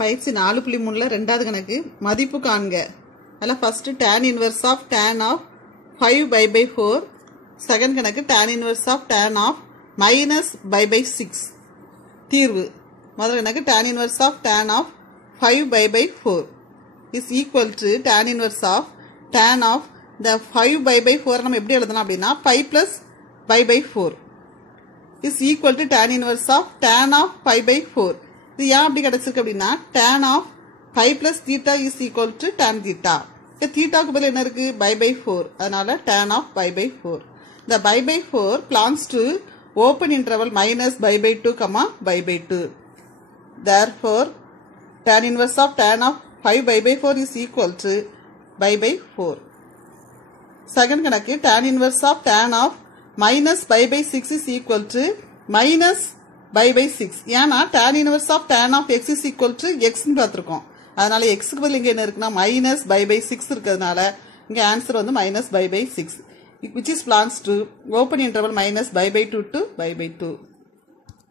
பயிற்சி 4.3ல ரெண்டாவது கணக்கு மதிப்பு காண்க. அதில் first tan inverse of tan of 5/4. Second கணக்கு tan inverse of tan of minus /6. தீர்வு முதல் கணக்கு tan inverse of tan of 5/4 is equal to tan inverse of tan of the 5/4 நம்ம எப்படி எழுதலாம் அப்படின்னா 5 plus /4 is equal to tan inverse of tan of 5/4. இது ஏன் அப்படி கிடைச்சிருக்கு அப்படின்னா tan of 5 plus theta is equal to tan theta. தீட்டாவுக்கு பதில் என்ன இருக்கு /4, அதனால tan of /4. The /4 belongs to open interval minus /2, /2. Therefore, tan inverse of tan of 5/4 is equal to /4. Second கணக்கு tan inverse of tan of minus /6 is equal to minus /6. ஏன்னா tan inverse of tan of x is equal to x ன்னு பார்த்துருக்கோம். அதனால xக்கு பதில் இங்கே என்ன இருக்குன்னா minus /6 இருக்கிறதுனால இங்கே ஆன்சர் வந்து minus /6, which is belongs to open interval minus /2 to /2.